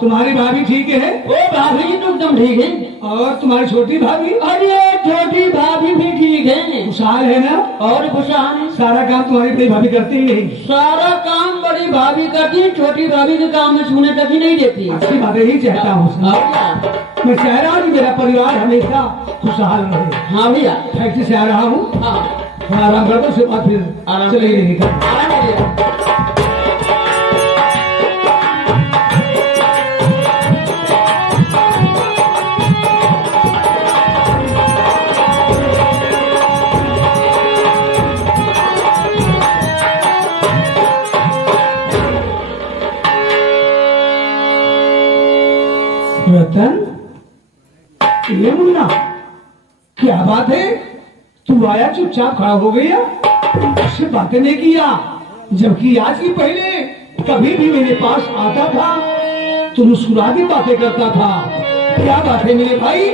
तुम्हारी भाभी ठीक है? ओ भाभी जी तो एकदम ठीक है। और तुम्हारी छोटी भाभी? अरे छोटी भाभी भी ठीक है। खुशहाल है ना? और खुशहाल है। सारा काम तुम्हारी बड़ी भाभी करती है? सारा काम बड़ी भाभी करती है, छोटी भाभी के काम में छूने तक ही नहीं देती। अच्छी बातें ही चाहता हूँ। मैं चाह रहा हूँ मेरा परिवार हमेशा खुशहाल रहे। हाँ भैया। फैक्ट्री से आ रहा हूँ, हाँ थोड़ा आराम कर दो, उसके बाद फिर चले रहेंगे। आराम करिए। रतन, ये मुन्ना, क्या बात है? तू आया चुपचाप खड़ा हो गया, उससे बातें नहीं किया, जबकि आज की पहले कभी भी मेरे पास आता था तो मुस्कुरा के बातें करता था। क्या बात है मेरे भाई,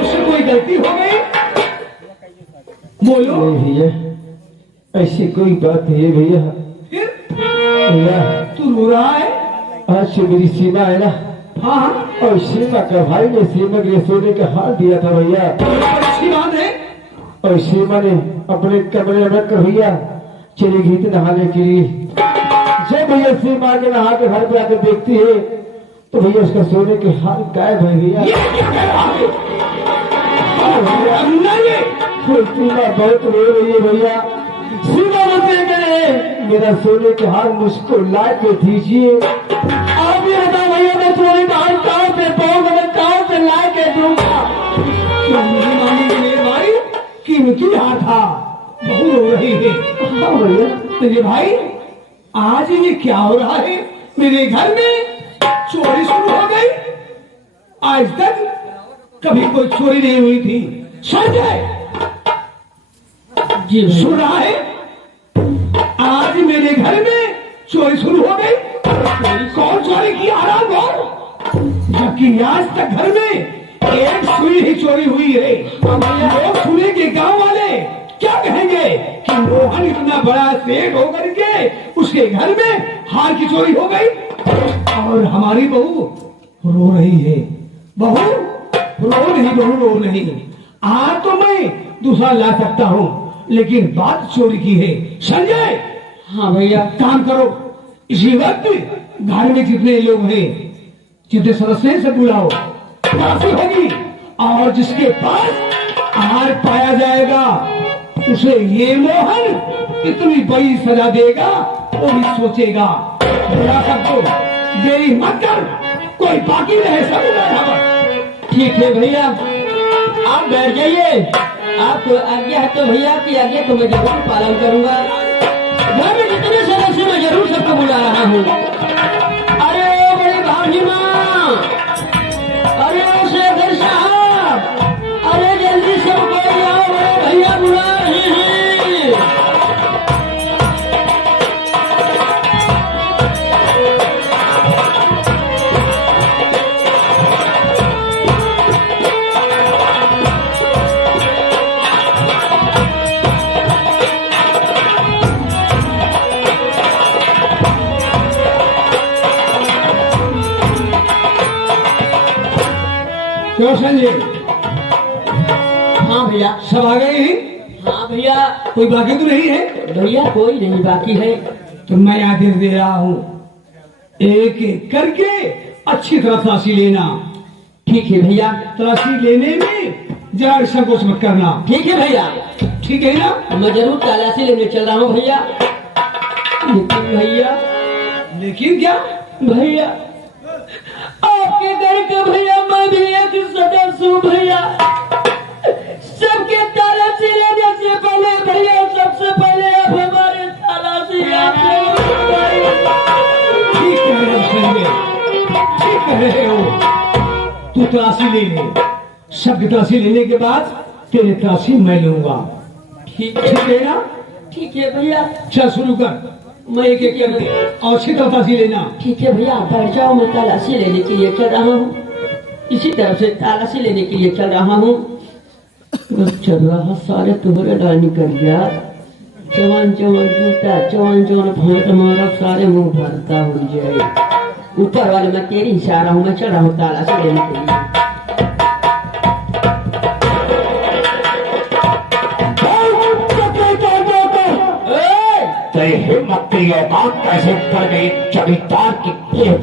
उससे कोई गलती हो गई? बोलो। नहीं भैया, ऐसी कोई बात नहीं है भैया। फिर भैया, तू रो रहा है? आज से मेरी सीमा है ना, हाँ, और सीमा का भाई ने सीमा के लिए सोने का हार दिया था भैया। अच्छी बात है। और सीमा ने अपने कमरे में रखकर भैया चली गई थी नहाने के लिए। जब भैया सीमा के नहा के घर पे आकर देखती है तो भैया उसका सोने के हार गायब है भैया। ये क्या कह रहा है? सीमा बहुत रो रही है भैया। सीमा मुझसे कहे मेरा सोने के हार मुझको ला के दीजिए। आप ये बताओ भैया, मैं सोने का हार कहाँ से पाऊंगा, मैं कहाँ से ला के दूंगा? मेरे भाई कीमती हार था, बहू रो रही है। हाँ भैया। मेरे भाई, आज ये क्या हो रहा है? मेरे घर में चोरी शुरू हो गई। आज तक कभी कोई चोरी नहीं हुई थी। संजय जी सुन रहा है? आज मेरे घर में चोरी शुरू हो गई। कौन चोरी की? आराम हो, जबकि आज तक घर में एक सुई ही चोरी हुई है। लोग सुनेंगे, गांव वाले क्या कहेंगे कि मोहन इतना बड़ा सेठ होकर के उसके घर में हार की चोरी हो गई। और हमारी बहू रो रही है। बहू रो नहीं, बहू रो नहीं। आज तो मैं दूसरा ला सकता हूँ, लेकिन बात चोरी की है। संजय, हाँ भैया। काम करो, इसी वक्त घर में जितने लोग हैं, जितने सदस्य हैं, सब बुलाओ। तलाशी होगी और जिसके पास आहार पाया जाएगा उसे ये मोहन इतनी बड़ी सजा देगा, वो भी सोचेगा। बुला सबको, देरी मत कर, कोई बाकी रहे सब बराबर। ठीक है भैया, आप बैठ जाइए। आपको आज्ञा है तो भैया आपकी आज्ञा तो मैं जरूर पालन करूंगा। घर में जितने सदस्य मैं जरूर सबको बुला रहा हूँ। अरे ओ बड़ी भाभी माँ, अरे ओ शेखर साहब, अरे जल्दी सब कोई आओ, बड़े भैया बुला रहे हैं। क्यों संजय? हाँ भैया। सब आ गए हैं? हाँ भैया। कोई बाकी तो नहीं है? भैया कोई नहीं बाकी है। तो मैं आदेश दे रहा हूँ, एक एक करके अच्छी तरह तलाशी लेना। ठीक है भैया। तलाशी लेने में जरा संकोच मत करना। ठीक है भैया। ठीक है ना? मैं जरूर तलाशी लेने चल रहा हूँ भैया। लेकिन भैया, लेकिन क्या? भैया आपके घर का भैया मैं भी एक सदस्य हूँ भैया। सबके तलाशी लेने से पहले भैया, सबसे पहले आप हमारे तलाशी ठीक कह रहे हो संजय, ठीक कह रहे हो। तू तलाशी ले ले, सबकी तलाशी लेने के बाद तेरे तलाशी मैं लूंगा। ठीक है ना? ठीक है भैया। चल शुरू कर, मैं एक एक करके और अच्छी तरह तलाशी लेना। ठीक है भैया, आप बैठ जाओ, मैं तलाशी लेने के लिए चल रहा हूँ। इसी तरह से तलाशी लेने के लिए चल रहा हूँ। बस चल रहा सारे तुम्हारे डाली कर गया। जवान जवान जूता, जवान जवान भाट मारा, सारे मुंह भरता हो जाए। ऊपर वाले मैं तेरी ही से आ रहा हूँ, मैं चल रहा हूँ ताला से लेने के लिए। तेरी हिम्मत की है बात कैसे पड़ गई जमींदार की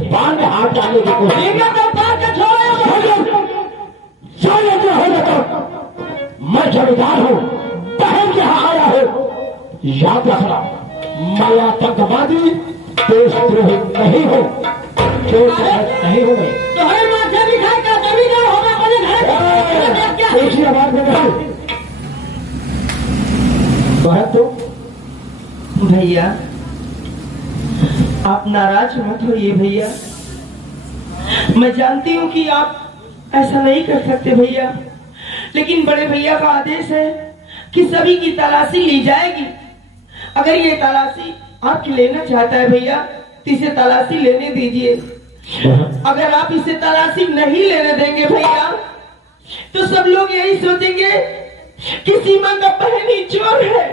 बाल में हाथ डालने की कोशिश। मैं जमींदार हूँ, बहन यहाँ आया हूँ। याद रखना, मैं आतंकवादी देशद्रोही नहीं हूँ, चोर नहीं हूँ। दूसरी आवाज में नहीं तो भैया आप नाराज मत होइए भैया, मैं जानती हूँ कि आप ऐसा नहीं कर सकते भैया, लेकिन बड़े भैया का आदेश है कि सभी की तलाशी ली जाएगी। अगर ये तलाशी आप लेना चाहता है भैया तो इसे तलाशी लेने दीजिए। अगर आप इसे तलाशी नहीं लेने देंगे भैया तो सब लोग यही सोचेंगे कि सीमा का बहन ही चोर है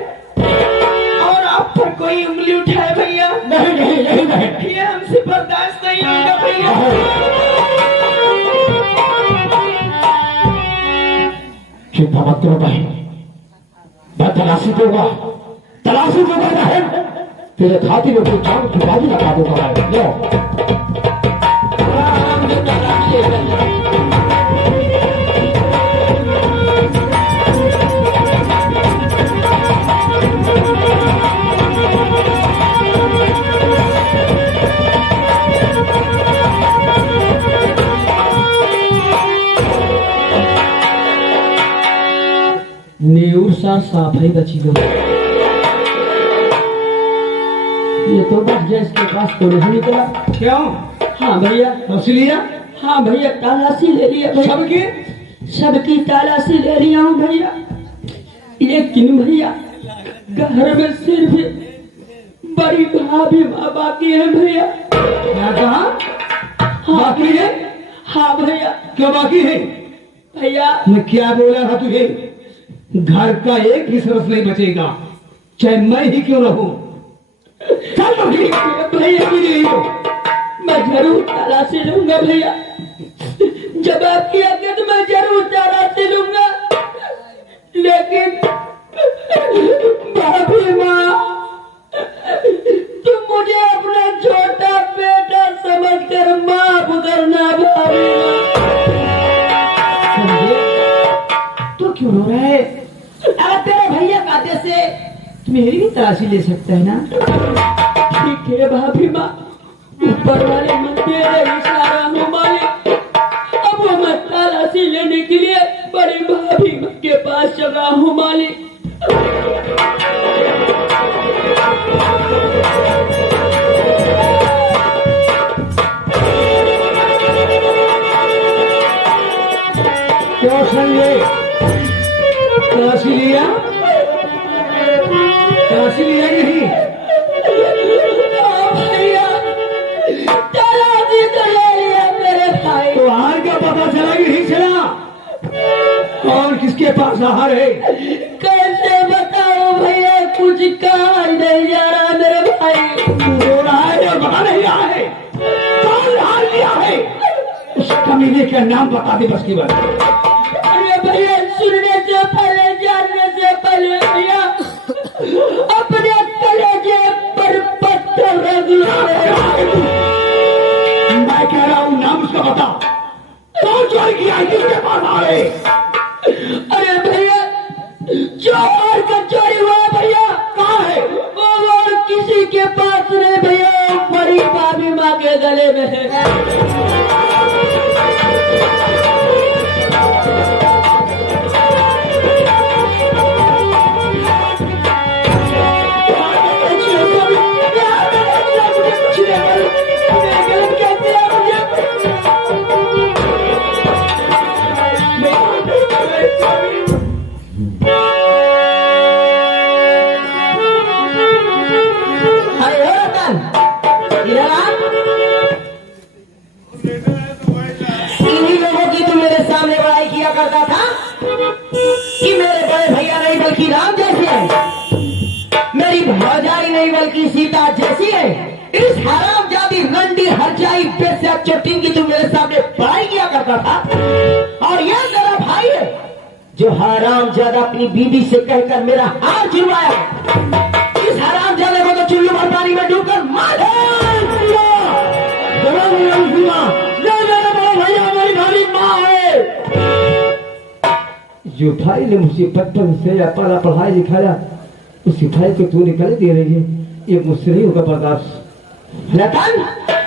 और आप पर कोई उंगली उठाए भैया। नहीं नहीं नहीं नहीं, ये हमसे बर्दाश्त नहीं होगा भैया। चिंता मत करो बहन, मैं तलाशी दूंगा बहन, तेरे खातिर में कोई जान की बाजी लगा दूंगा बहन। लो नेऊर सा साफ है बची दो, ये तो बस गैस के पास तो नहीं निकला। क्यों? हाँ भैया लिया? हाँ भैया तलाशी ले लिया भैया, सबकी तलाशी ले लिया हूँ भैया, लेकिन भैया घर में सिर्फ बड़ी भाभी माँ बाकी है भैया। क्या कहा? हाँ बाकी है? हाँ भैया। क्या बाकी है भैया? मैं क्या बोला था तुझे, घर का एक ही सरस नहीं बचेगा, चाहे मैं ही क्यों रहूं। चल तो ठीक है भैया मैं जरूर तलाशी लूंगा भैया, जब आपकी आज्ञा तो मैं जरूर तलाशी लूंगा, लेकिन भाभी माँ तुम मुझे अपना छोटा बेटा समझकर माफ करना भाभी माँ। तो क्यों रो रहा है? तेरे भैया का आदेश से मेरी भी तलाशी ले सकता है ना? ठीक है भाभी माँ, ऊपर वाले मंदिर इशारा हो मालिक, अब मैं तलाशी लेने के लिए बड़ी भाभी माँ के पास चल रहा हूँ मालिक। क्यों संजय, तलाशी लिया? तलाशी लिया नहीं? भैया तलाशी तो ले लिया मेरे भाई। तो हार का पता चला कि नहीं चला? कौन किसके पास हार है? कैसे बताओ भैया, कुछ कहा नहीं जा रहा मेरे भाई। रो रहा है और बता नहीं रहा है, कौन हार लिया है? उस कमीने का नाम बता दे बस की बात। अरे भैया सुनने से पहले जानने से पहले भैया अपने कलेजे पर पत्थर रख लो। मैं कह रहा हूँ नाम उसका बता, कौन चोरी किया है, किसके पास हार है? अरे भैया चोर का चोरी हुआ है भैया। कहाँ है? वो और किसी के पास नहीं भैया, बड़ी भाभी माँ के गले में है। इन्हीं लोगों की तो मेरे सामने बड़ाई किया करता था कि मेरे बड़े भैया नहीं बल्कि राम जैसे है, मेरी भौजाई नहीं बल्कि सीता जैसी है। इस हरामजादी रंडी हरजाई बेस्या चोटिन की तू मेरे सामने पढ़ाई किया करता था, और ये तेरा भाई है जो हराम ज्यादा अपनी बीवी से कहकर मेरा हार छुड़वाया। इस हराम ज्यादा को तो चुल्लू भर पानी में डूबकर मार दे। भैया मेरी भारी माँ है। जो भाई ने मुझे बचपन से पाला पढ़ाई लिखाया, उसी भाई को तू निकल दे रही है, ये मुझसे नहीं होगा बर्दाश्त। रतन,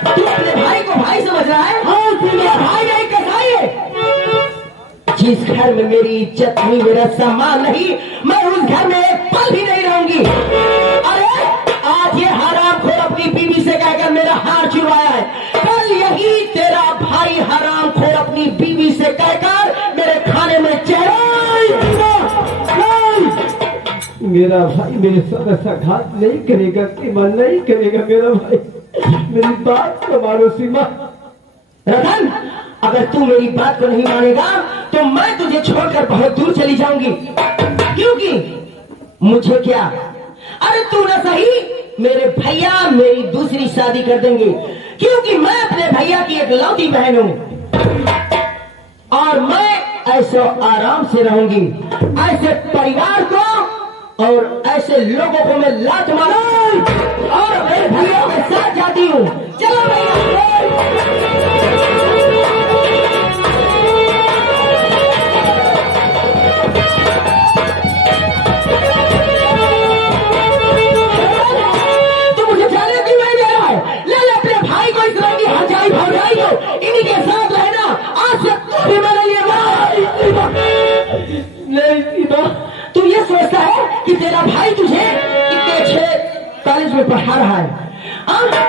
तू अपने भाई को भाई समझ रहा है? हाँ, मेरा भाई नहीं कसाई है। जिस घर में मेरी इज्जत नहीं, मेरा सम्मान नहीं, मैं उस घर में एक पल भी नहीं रहूंगी। अरे आज ये हराम खोर अपनी बीवी से कहकर मेरा हार छुड़वाया है, कल यही तेरा भाई हराम खोर अपनी बीवी से कहकर मेरे खाने में चढ़ा। मेरा भाई मेरे साथ ऐसा घात नहीं करेगा, सीमा नहीं करेगा। मेरा भाई, मेरी बात को मानो सीमा। रतन, अगर तू मेरी बात को नहीं मानेगा तो मैं तुझे छोड़कर बहुत दूर चली जाऊंगी। क्योंकि मुझे क्या, अरे तू ना सही, मेरे भैया मेरी दूसरी शादी कर देंगे, क्योंकि मैं अपने भैया की एक लौती बहन हूं, और मैं ऐसे आराम से रहूंगी। ऐसे परिवार को और ऐसे लोगों को मैं लात मारूं और अपने भैया के साथ जाती हूं। चलो भैया। इन्हीं के साथ रहना, आज से तू भी मेरे लिए नहीं, तू ये सोचता है कि तेरा भाई तुझे इतने अच्छे कॉलेज में पढ़ा रहा है,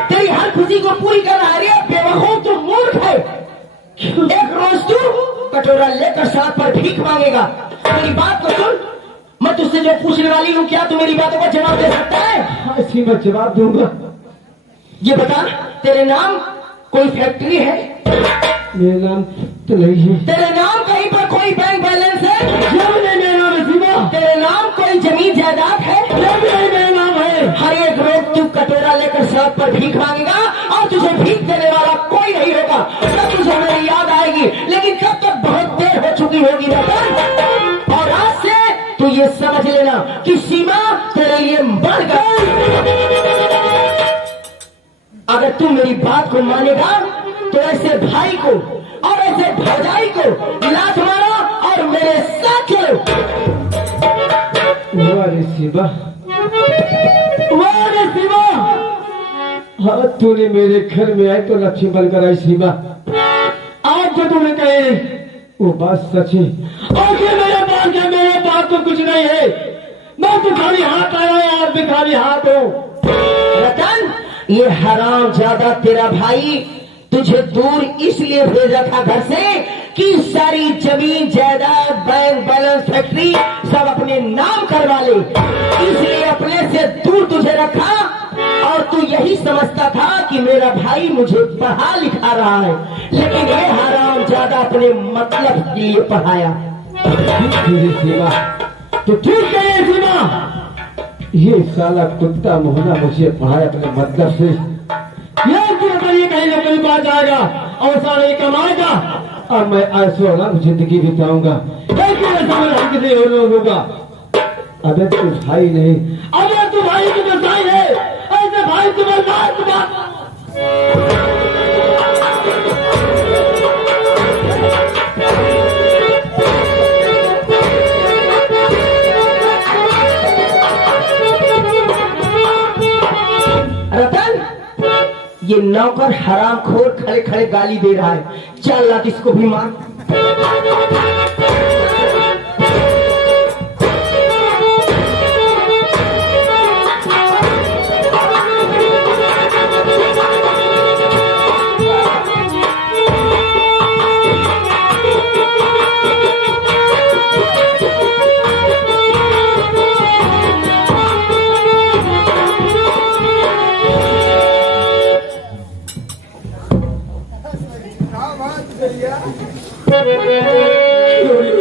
तेरी हर खुशी को पूरी कर रहा है। बेवकूफ, तू मूर्ख है। एक रोज तू कटोरा लेकर सड़क पर भीख मांगेगा। मेरी बात को सुन, मैं तुझसे जो पूछने वाली हूँ, क्या तू मेरी बातों का जवाब दे सकता है? हाँ, इसी मैं जवाब दूंगा। ये बता, तेरे नाम कोई फैक्ट्री है? मेरा नाम तो नहीं है। तेरे नाम कहीं पर कोई बैंक बैलेंस है? नहीं, मेरा नाम है सीमा। तेरे नाम कोई जमीन जायदाद है? नहीं, मेरा नाम है। हर एक रोज तू कटोरा लेकर सड़क पर भीख मांगेगा और तुझे भीख देने वाला कोई नहीं होगा। तब तुझे मेरी याद आएगी, लेकिन कब तक? बहुत देर हो चुकी होगी रतन। और आज से तू ये समझ लेना कि सीमा तेरे लिए बढ़ गई। अगर तू मेरी बात को मानेगा तो ऐसे भाई को और ऐसे भौजाई को लात मारो और मेरे साथ चलो। वारे शिवा, वारे शिवा। हाँ, तूने मेरे घर में आए तो लक्ष्मी बनकर आई शिवा। आज जो तूने कहे वो बात सच है। आखिर मेरे पास तो कुछ नहीं है। मैं तो खाली हाथ आया और भी खाली हाथ हूँ। रतन, ये हराम ज्यादा तेरा भाई तुझे दूर इसलिए भेजा था घर से कि सारी जमीन जायदाद, बैंक बैलेंस, फैक्ट्री सब अपने नाम करवा ले। इसलिए अपने से दूर तुझे रखा, और तू यही समझता था कि मेरा भाई मुझे पढ़ा लिखा रहा है, लेकिन ये हराम ज्यादा अपने मतलब के लिए पढ़ाया। सीमा, तो ठीक है सीमा। ये साला कुत्ता मोहना मुझे पढ़ाया अपने मतलब से। ये कहीं ना कहीं बात आएगा और सारा ये कमाएगा, और मैं ऐसा आराम जिंदगी बिताऊंगा। किसी और होगा। अबे तू भाई नहीं, अबे तू भाई की बसाई है। ऐसे भाई तुम्हें रतन, ये नौकर हरामखोर खड़े खड़े गाली दे रहा है। चल लात इसको भी मार।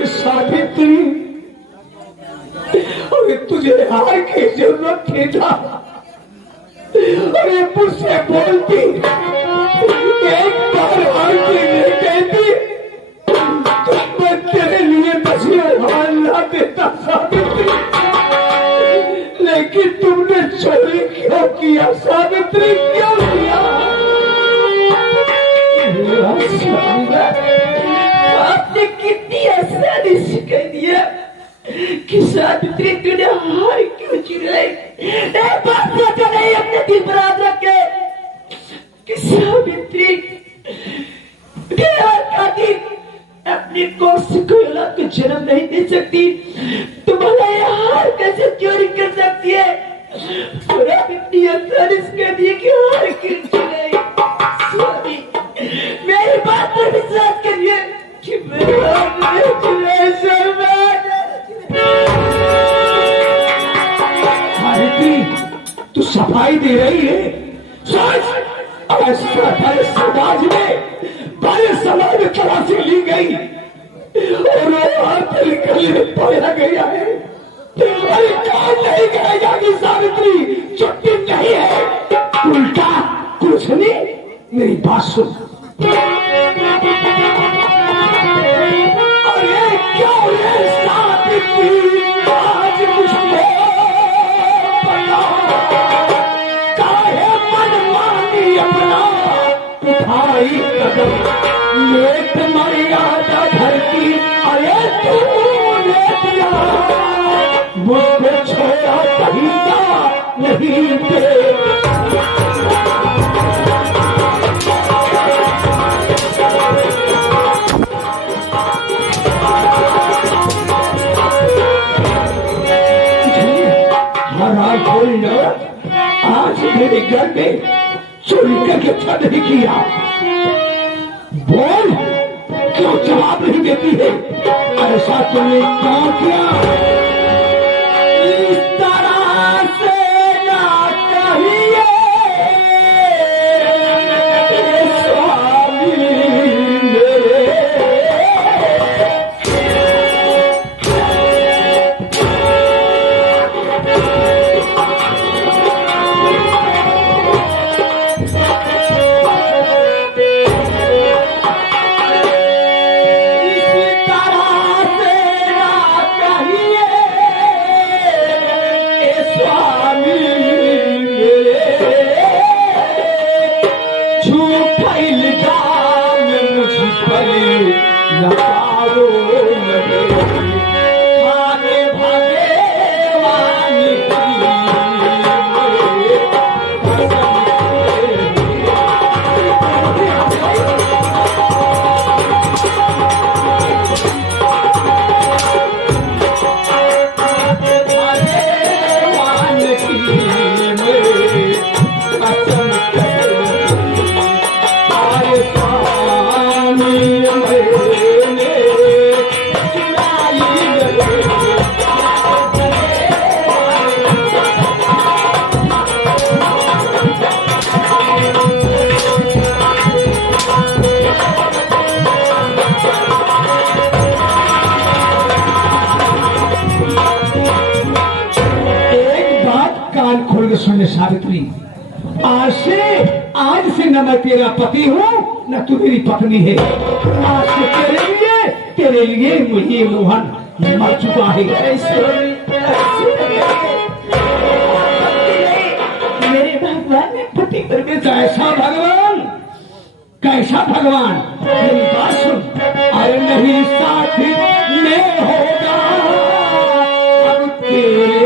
सावित्री, तुझे हार की जरूरत थी था। अरे मुझसे बोलती, एक बार और ले गई थी तो मैं तेरे लिए हाल ला देता सावित्री, लेकिन तुमने चोरी क्यों किया सावित्री, क्यों किया? आपने कितनी आसानी से कह दिया कि सावित्री तूने हार क्यों चुराई। बात सोचो नहीं, अपने दिल पर हाथ रखे कि सावित्री अपनी कोख से कोई औलाद को जन्म नहीं दे सकती, तुम्हारा यह हार कैसे चोरी कर सकती है? और आप इतनी आसानी से कह दिए कि हार क्यों चुराई। स्वामी मेरी बात पर विश्वास करिए कि मेरे हाथ नहीं चुराई। सावित्री तू सफाई दे रही है, ऐसा समाज में बड़े समाज में तलाशी ली गई और वो हाथ निकलने में पाया गया है। तुम्हारी काम नहीं करेगा कि सावित्री छुट्टी नहीं है, उल्टा कुछ नहीं। मेरी बात सुन, अरे क्यों रे सावित्री आज मुझको काहे मनमानी अपना उठाई कदम, लेट मर्यादा धरती अरे तूने दिया, मुझको छोड़ा कहीं का नहीं दे। आज मेरे घर में चोरी करके क्या नहीं किया? बोल, क्यों जवाब नहीं देती है? ऐसा तुमने क्यों किया? इस तरह से ना कहिए स्वामी मेरे। सुन सावित्री, आज से न मैं तेरा पति हूँ न तू मेरी पत्नी है। आज से तेरे लिए मुझे मोहन मर चुका है। मेरे भगवान ने पति पर भी कैसा भगवान, कैसा भगवान? मेरी बात सुन, अरे नहीं साथी में होगा अब तेरे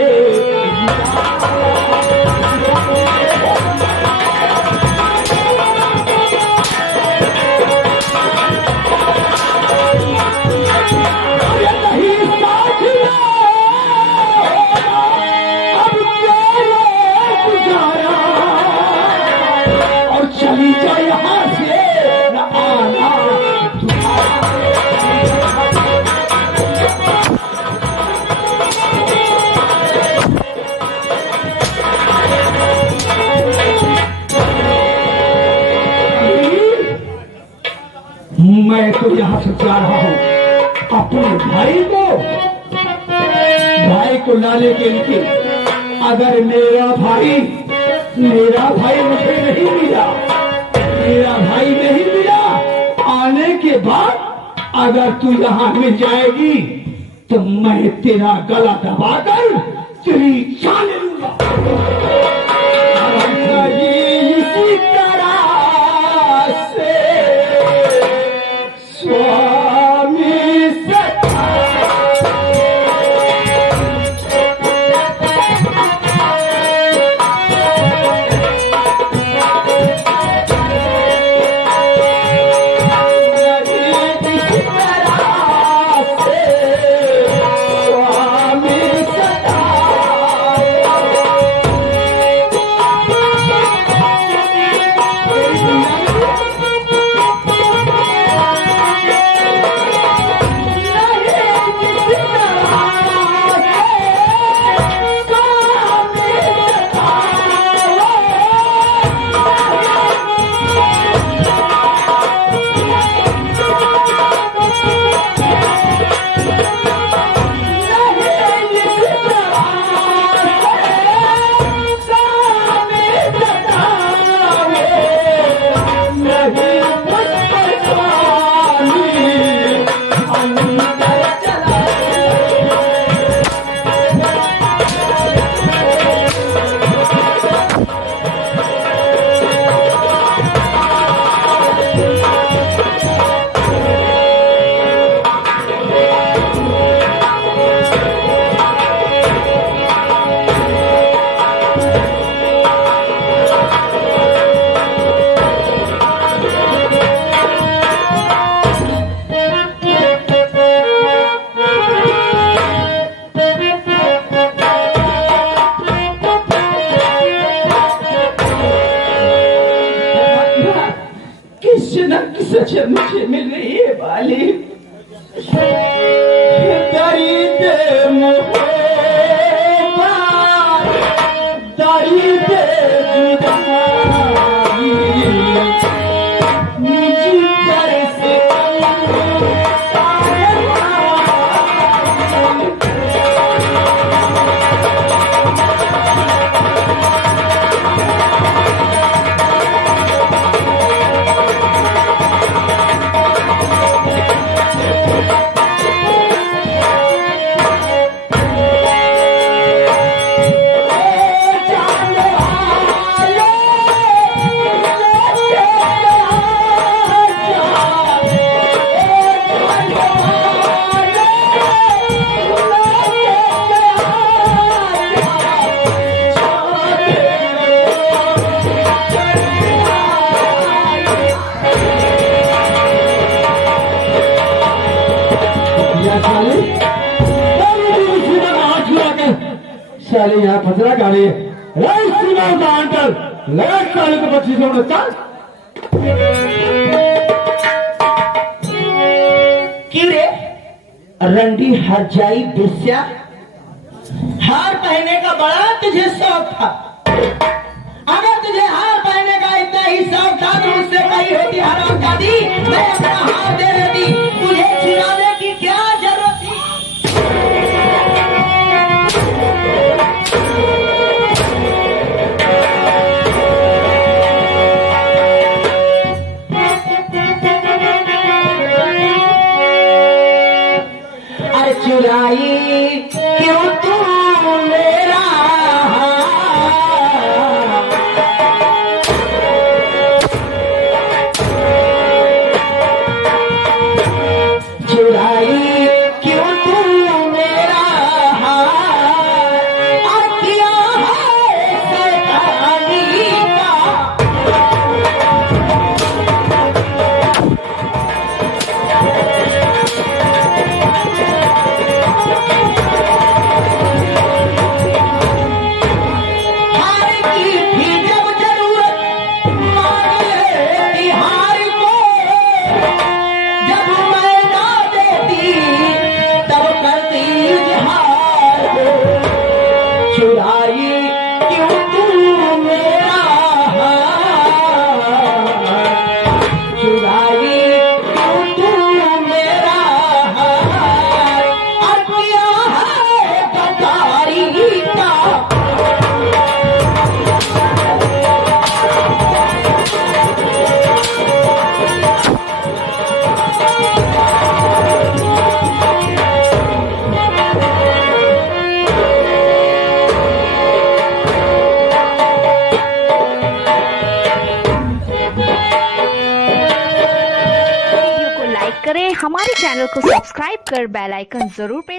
चली जाए यहाँ से न आना। मैं तो यहाँ से जा रहा हूँ अपने भाई को लाने के लिए। अगर मेरा भाई मुझे नहीं मिला मेरा भाई नहीं मिला, आने के बाद अगर तू यहाँ मिल जाएगी तो मैं तेरा गला दबाकर तेरी जान लूंगा। इसी तरह से स्वामी से मुझे मिल रही है वाली दर्द मोहब्बत दर्द जुदाई मुझ पर से साले यहाँ फसला गाड़ी है लगा साले को 2500 कीड़े रंडी हर जाई बेस्या हार पहनने का बड़ा तुझे शौक था। अगर तुझे हार पहनने का इतना ही शौक था तो मुझसे कही होती हराम दादी मैं अपना हार दे देती, तुझे छुड़ाने की क्या जरूरत थी। चुराई क्यों तू मेरा चुराई क्यों तू मेरा और किया है शैतानी का करें, हमारे चैनल को सब्सक्राइब कर बेल आइकन जरूर प्रेस